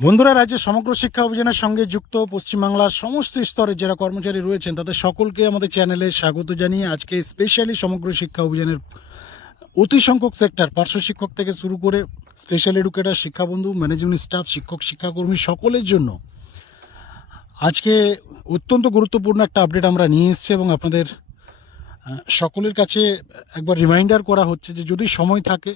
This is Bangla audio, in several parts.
বন্ধুরা রাজ্যের সমগ্র শিক্ষা অভিযানের সঙ্গে যুক্ত পশ্চিমবাংলার সমস্ত স্তরের যারা কর্মচারী রয়েছেন, তাদের সকলকে আমাদের চ্যানেলে স্বাগত জানিয়ে আজকে স্পেশালি সমগ্র শিক্ষা অভিযানের অতি সংখ্যক সেক্টর পার্শ্ব শিক্ষক থেকে শুরু করে স্পেশাল এডুকেটর শিক্ষাবন্ধু ম্যানেজমেন্ট স্টাফ শিক্ষক, শিক্ষাকর্মী সকলের জন্য আজকে অত্যন্ত গুরুত্বপূর্ণ একটা আপডেট আমরা নিয়ে এসেছি এবং আপনাদের সকলের কাছে একবার রিমাইন্ডার করা হচ্ছে যে যদি সময় থাকে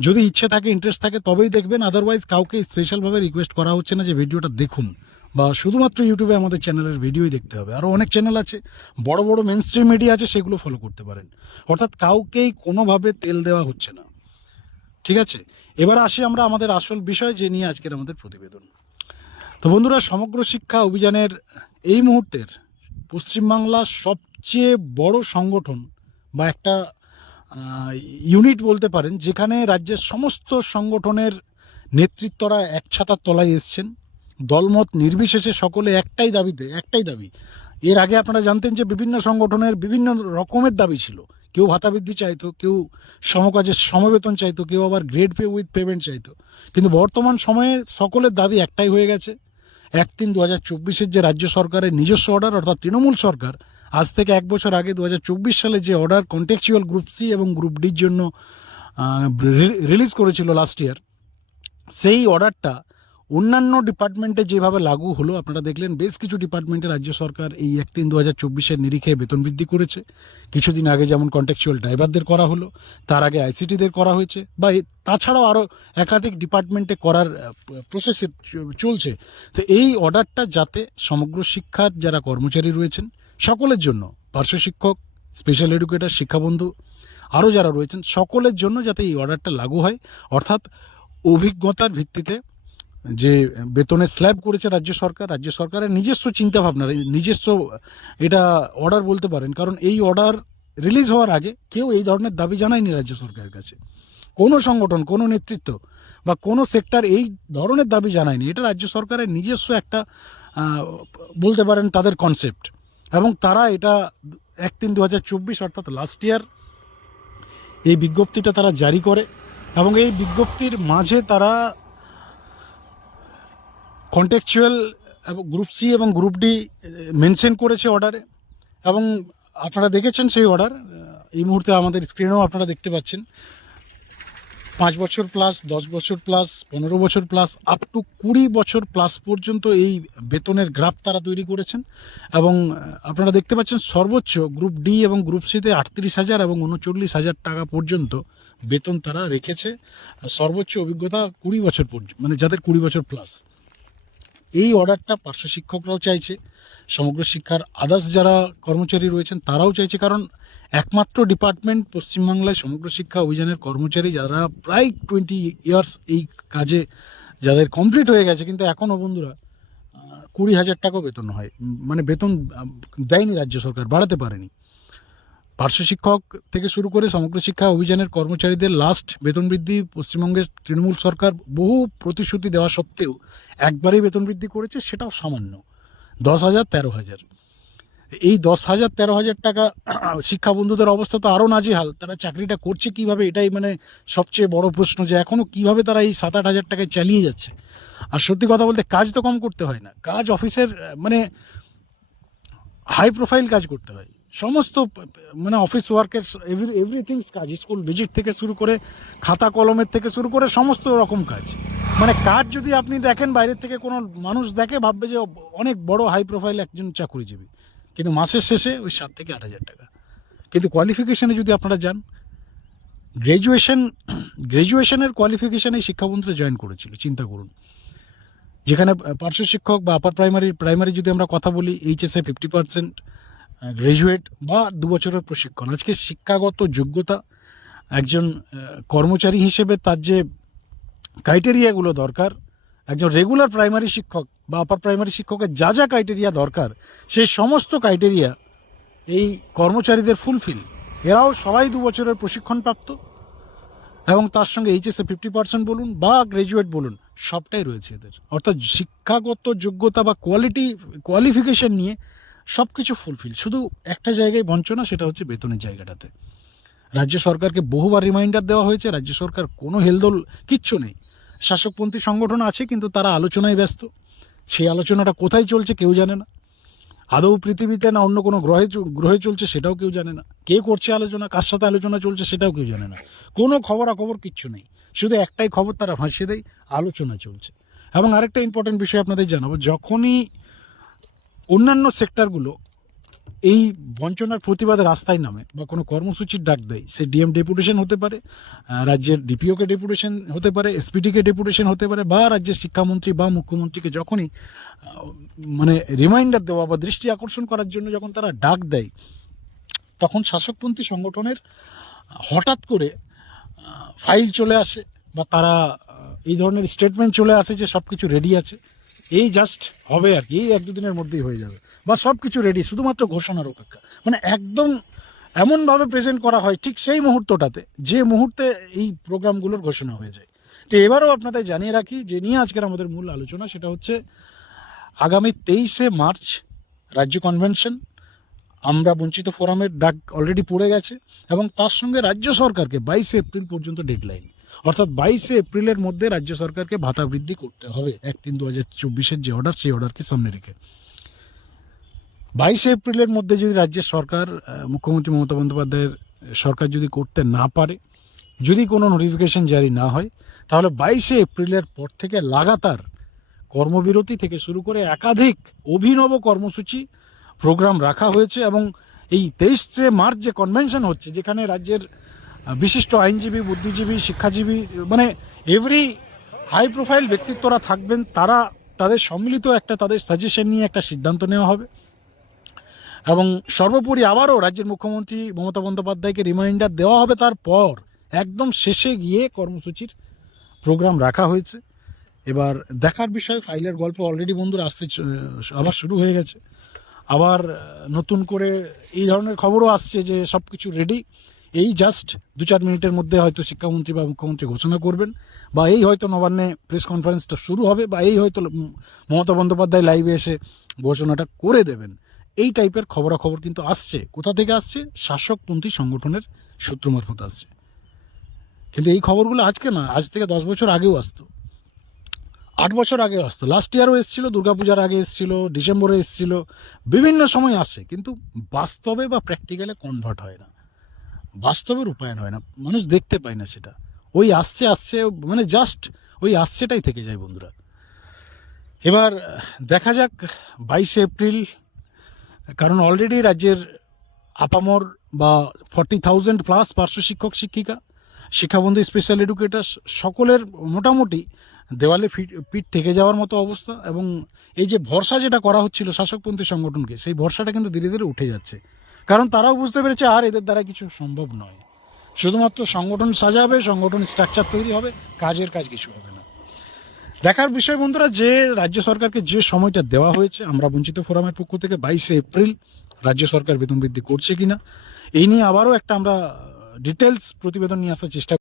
যদি ইচ্ছে থাকে ইন্টারেস্ট থাকে, তবেই দেখবেন। আদারওয়াইজ কাউকে স্পেশালভাবে রিকোয়েস্ট করা হচ্ছে না যে ভিডিওটা দেখুন। বা শুধুমাত্র ইউটিউবে আমাদের চ্যানেলের ভিডিওই দেখতে হবে। আরও অনেক চ্যানেল আছে, বড় বড় মেন স্ট্রিম মিডিয়া আছে, সেগুলো ফলো করতে পারেন। অর্থাৎ কাউকেই কোনোভাবে তেল দেওয়া হচ্ছে না। ঠিক আছে? এবার আসি আমরা আমাদের আসল বিষয় যে নিয়ে আজকের আমাদের প্রতিবেদন। তো বন্ধুরা, সমগ্র শিক্ষা অভিযানের এই মুহূর্তের পশ্চিমবাংলার সবচেয়ে বড় সংগঠন বা একটা ইউনিট বলতে পারেন, যেখানে রাজ্যের সমস্ত সংগঠনের নেতৃত্বরা এক ছাতার তলায় এসছেন। দলমত নির্বিশেষে সকলে একটাই দাবিতে, একটাই দাবি। এর আগে আপনারা জানতেন যে বিভিন্ন সংগঠনের বিভিন্ন রকমের দাবি ছিল। কেউ ভাতা বৃদ্ধি চাইতো, কেউ সমকাজের সমবেতন চাইতো, কেউ আবার গ্রেড পে উইথ পেমেন্ট চাইতো। কিন্তু বর্তমান সময়ে সকলের দাবি একটাই হয়ে গেছে। এক তিন দু হাজার চব্বিশের যে রাজ্য সরকারের নিজস্ব অর্ডার অর্থাৎ তৃণমূল সরকার আজ থেকে এক বছর আগে দু হাজার চব্বিশ সালে যে অর্ডার কন্টেকচুয়াল গ্রুপ সি এবং গ্রুপ ডির জন্য রিলিজ করেছিল লাস্ট ইয়ার সেই অর্ডারটা অন্যান্য ডিপার্টমেন্টে যেভাবে লাগু হলো, আপনারা দেখলেন বেশ কিছু ডিপার্টমেন্টে রাজ্য সরকার এই এক তিন দু হাজার চব্বিশের নিরিখে বেতন বৃদ্ধি করেছে। কিছুদিন আগে যেমন কন্টেকচুয়াল ড্রাইভারদের করা হলো, তার আগে আইসিটিদের করা হয়েছে, বা তাছাড়াও আরও একাধিক ডিপার্টমেন্টে করার প্রসেসে চলছে। তো এই অর্ডারটা যাতে সমগ্র শিক্ষার যারা কর্মচারী রয়েছেন সকলের জন্য, পার্শ্ব শিক্ষক স্পেশাল এডুকেটার শিক্ষাবন্ধু আরও যারা রয়েছেন, সকলের জন্য যাতে এই অর্ডারটা লাগু হয়। অর্থাৎ অভিজ্ঞতার ভিত্তিতে যে বেতনের স্ল্যাব করেছে রাজ্য সরকার, রাজ্য সরকারের নিজস্ব চিন্তাভাবনা, নিজস্ব এটা অর্ডার বলতে পারেন। কারণ এই অর্ডার রিলিজ হওয়ার আগে কেউ এই ধরনের দাবি জানায়নি রাজ্য সরকারের কাছে। কোনো সংগঠন, কোনো নেতৃত্ব বা কোনো সেক্টর এই ধরনের দাবি জানায়নি। এটা রাজ্য সরকারের নিজস্ব একটা বলতে পারেন তাদের কনসেপ্ট এবং তারা এটা এক তিন দু হাজার চব্বিশ, অর্থাৎ লাস্ট ইয়ার এই বিজ্ঞপ্তিটা তারা জারি করে এবং এই বিজ্ঞপ্তির মাঝে তারা কন্টেকচুয়াল গ্রুপ সি এবং গ্রুপ ডি মেনশন করেছে অর্ডারে এবং আপনারা দেখেছেন সেই অর্ডার এই মুহূর্তে আমাদের স্ক্রিনেও আপনারা দেখতে পাচ্ছেন। পাঁচ বছর প্লাস দশ বছর প্লাস পনেরো বছর প্লাস আপ টু কুড়ি বছর প্লাস পর্যন্ত এই বেতনের গ্রাফ তারা তৈরি করেছেন। এবং আপনারা দেখতে পাচ্ছেন সর্বোচ্চ গ্রুপ ডি এবং গ্রুপ সিতে আটত্রিশ হাজার এবং উনচল্লিশ হাজার টাকা পর্যন্ত বেতন তারা রেখেছে। সর্বোচ্চ অভিজ্ঞতা কুড়ি বছর পর্যন্ত মানে যাদের কুড়ি বছর প্লাস এই অর্ডারটা পার্শ্ব শিক্ষকরাও চাইছে, সমগ্র শিক্ষার আদার্স যারা কর্মচারী রয়েছেন তারাও চাইছে, কারণ একমাত্র ডিপার্টমেন্ট পশ্চিমবাংলায় সমগ্র শিক্ষা অভিযানের কর্মচারী যারা প্রায় টোয়েন্টি ইয়ার্স এই কাজে যাদের কমপ্লিট হয়ে গেছে, কিন্তু এখনও বন্ধুরা কুড়ি হাজার টাকাও বেতন হয় মানে বেতন দেয়নি রাজ্য সরকার, বাড়াতে পারেনি। পার্শ্ব শিক্ষক থেকে শুরু করে সমগ্র শিক্ষা অভিযানের কর্মচারীদের লাস্ট বেতন বৃদ্ধি, পশ্চিমবঙ্গের তৃণমূল সরকার বহু প্রতিশ্রুতি দেওয়া সত্ত্বেও একবারেই বেতন বৃদ্ধি করেছে, সেটাও সামান্য। দশ হাজার তেরো হাজার। এই দশ হাজার তেরো হাজার টাকা শিক্ষা বন্ধুদের অবস্থা তো আরও নাজেহাল। তারা চাকরিটা করছে কীভাবে, এটাই মানে সবচেয়ে বড় প্রশ্ন যে এখনও কীভাবে তারা এই সাত আট হাজার টাকায় চালিয়ে যাচ্ছে। আর সত্যি কথা বলতে কাজ তো কম করতে হয় না। কাজ অফিসের মানে হাই প্রোফাইল কাজ করতে হয়। সমস্ত মানে অফিস ওয়ার্কের এভরি এভরিথিংস কাজ স্কুল ভিজিট থেকে শুরু করে, খাতা কলমের থেকে শুরু করে সমস্ত রকম কাজ। মানে কাজ যদি আপনি দেখেন বাইরের থেকে কোনো মানুষ দেখে, ভাববে যে অনেক বড় হাই প্রোফাইল একজন চাকরিজীবী। কিন্তু মাসের শেষে ওই সাত থেকে আট হাজার টাকা। কিন্তু কোয়ালিফিকেশনে যদি আপনারা যান গ্র্যাজুয়েশন গ্র্যাজুয়েশনের কোয়ালিফিকেশনে শিক্ষাবন্ধুরা জয়েন করেছিল, চিন্তা করুন। যেখানে পার্শ্ব শিক্ষক বা আপার প্রাইমারি প্রাইমারি যদি আমরা কথা বলি এইচএসএ ফিফটি পার্সেন্ট গ্র্যাজুয়েট বা দু বছরের প্রশিক্ষণ। আজকে শিক্ষাগত যোগ্যতা একজন কর্মচারী হিসেবে তার যে ক্রাইটেরিয়াগুলো দরকার, একজন রেগুলার প্রাইমারি শিক্ষক বা আপার প্রাইমারি শিক্ষকের যা যা ক্রাইটেরিয়া দরকার সেই সমস্ত ক্রাইটেরিয়া এই কর্মচারীদের ফুলফিল এরাও সবাই দু বছরের প্রশিক্ষণপ্রাপ্ত এবং তার সঙ্গে এইচএসএ ফিফটি পার্সেন্ট বলুন বা গ্র্যাজুয়েট বলুন, সবটাই রয়েছে এদের। অর্থাৎ শিক্ষাগত যোগ্যতা বা কোয়ালিটি কোয়ালিফিকেশন নিয়ে সব কিছু ফুলফিল শুধু একটা জায়গায় বঞ্চনা, সেটা হচ্ছে বেতনের জায়গাটাতে। রাজ্য সরকারকে বহুবার রিমাইন্ডার দেওয়া হয়েছে, রাজ্য সরকার কোনো হেলদোল কিচ্ছু নেই। শাসকপন্থী সংগঠন আছে, কিন্তু তারা আলোচনায় ব্যস্ত। সেই আলোচনাটা কোথায় চলছে কেউ জানে না। আদৌ পৃথিবীতে না অন্য কোনো গ্রহে গ্রহে চলছে সেটাও কেউ জানে না। কে করছে আলোচনা, কার সাথে আলোচনা চলছে সেটাও কেউ জানে না। কোনো খবরাখবর কিচ্ছু নেই। শুধু একটাই খবর, তারা ভাসিয়ে দেয়, আলোচনা চলছে। এবং আরেকটা ইম্পর্টেন্ট বিষয় আপনাদের জানাব, যখনই অন্যান্য সেক্টরগুলো এই বঞ্চনার প্রতিবাদে রাস্তায় নামে বা কোনো কর্মসূচির ডাক দেয়। সে ডিএম ডেপুটেশন হতে পারে রাজ্যের ডিপিওকে ডেপুটেশন হতে পারে, এসপিটিকে ডেপুটেশন হতে পারে বা রাজ্যের শিক্ষামন্ত্রী বা মুখ্যমন্ত্রীকে যখনই মানে রিমাইন্ডার দেওয়া বা দৃষ্টি আকর্ষণ করার জন্য যখন তারা ডাক দেয়, তখন শাসকপন্থী সংগঠনের হঠাৎ করে ফাইল চলে আসে বা তারা এই ধরনের স্টেটমেন্ট চলে আসে যে সব কিছু রেডি আছে। এই জাস্ট হবে আর কি, এই এক দুদিনের মধ্যেই হয়ে যাবে। বা সব কিছু রেডি শুধুমাত্র ঘোষণার অপেক্ষা। মানে একদম এমনভাবে প্রেজেন্ট করা হয় ঠিক সেই মুহূর্তটাতে, যে মুহূর্তে এই প্রোগ্রামগুলোর ঘোষণা হয়ে যায়। তো এবারও আপনাদের জানিয়ে রাখি যে নিয়ে আজকের আমাদের মূল আলোচনা সেটা হচ্ছে, আগামী তেইশে মার্চ রাজ্য কনভেনশন আমরা বঞ্চিত ফোরামের ডাক অলরেডি পড়ে গেছে এবং তার সঙ্গে রাজ্য সরকারকে বাইশে এপ্রিল পর্যন্ত ডেডলাইন অর্থাৎ বাইশে এপ্রিলের মধ্যে রাজ্য সরকারকে ভাতা বৃদ্ধি করতে হবে। এক তিন দু হাজার চব্বিশের যে অর্ডার সেই অর্ডারকে সামনে রেখে। বাইশে এপ্রিলের মধ্যে যদি রাজ্যের সরকার মুখ্যমন্ত্রী মমতা বন্দ্যোপাধ্যায়ের সরকার যদি করতে না পারে, যদি কোনো নোটিফিকেশন জারি না হয়, তাহলে বাইশে এপ্রিলের পর থেকে লাগাতার কর্মবিরতি থেকে শুরু করে একাধিক অভিনব কর্মসূচি প্রোগ্রাম রাখা হয়েছে এবং এই তেইশে মার্চ যে কনভেনশন হচ্ছে, যেখানে রাজ্যের বিশিষ্ট আইনজীবী, বুদ্ধিজীবী, শিক্ষাজীবী মানে এভরি হাই প্রোফাইল ব্যক্তিত্বরা থাকবেন, তারা তাদের সম্মিলিত একটা তাদের সাজেশন নিয়ে একটা সিদ্ধান্ত নেওয়া হবে। এবং সর্বোপরি আবারও রাজ্যের মুখ্যমন্ত্রী মমতা বন্দ্যোপাধ্যায়কে রিমাইন্ডার দেওয়া হবে তারপর একদম শেষে গিয়ে কর্মসূচির প্রোগ্রাম রাখা হয়েছে। এবার দেখার বিষয়, ফাইলের গল্প অলরেডি বন্ধুরা আসতে আবার শুরু হয়ে গেছে। আবার নতুন করে এই ধরনের খবরও আসছে যে সব কিছু রেডি এই জাস্ট দু চার মিনিটের মধ্যে হয়তো শিক্ষামন্ত্রী বা মুখ্যমন্ত্রী ঘোষণা করবেন, বা এই হয়তো নবান্নে প্রেস কনফারেন্সটা শুরু হবে, বা এই হয়তো মমতা বন্দ্যোপাধ্যায় লাইভে এসে ঘোষণাটা করে দেবেন। এই টাইপের খবরাখবর কিন্তু আসছে। কোথা থেকে আসছে? শাসকপন্থী সংগঠনের সূত্র মারফত আসছে। কিন্তু এই খবরগুলো আজকে না, আজ থেকে দশ বছর আগেও আসতো। আট বছর আগে আসতো। লাস্ট ইয়ারও এসেছিল, দুর্গাপূজার আগে এসেছিল, ডিসেম্বরে এসেছিল, বিভিন্ন সময় আসে। কিন্তু বাস্তবে বা প্র্যাকটিক্যালে কনভার্ট হয় না। বাস্তবে রূপায়ণ হয় না। মানুষ দেখতে পায় না সেটা। ওই আসছে আসছে মানে জাস্ট ওই আসছেটাই থেকে যায় বন্ধুরা। এবার, দেখা যাক বাইশে এপ্রিল, কারণ অলরেডি রাজ্যের আপামর বা ফর্টি থাউজেন্ড প্লাস পার্শ্ব শিক্ষক, শিক্ষিকা, শিক্ষাবন্ধী স্পেশাল এডুকেটার সকলের মোটামুটি দেওয়ালে পিঠ থেকে যাওয়ার মতো অবস্থা এবং এই যে ভরসা যেটা করা হচ্ছিল শাসকপন্থী সংগঠনকে, সেই ভরসাটা কিন্তু ধীরে ধীরে উঠে যাচ্ছে। কারণ তারাও বুঝতে পেরেছে, আর এদের দ্বারা কিছু সম্ভব নয়। শুধুমাত্র সংগঠন সাজাবে, সংগঠন স্ট্রাকচার তৈরি হবে, কাজের কাজ কিছু হবে না। দেখার বিষয় বন্ধুরা, যে রাজ্য সরকারকে যে সময়টা দেওয়া হয়েছে, আমরা বঞ্চিত ফোরামের পক্ষ থেকে বাইশে এপ্রিল রাজ্য সরকার বেতন বৃদ্ধি করছে কিনা, এই নিয়ে আবারও একটা আমরা ডিটেলস প্রতিবেদন নিয়ে আসার চেষ্টা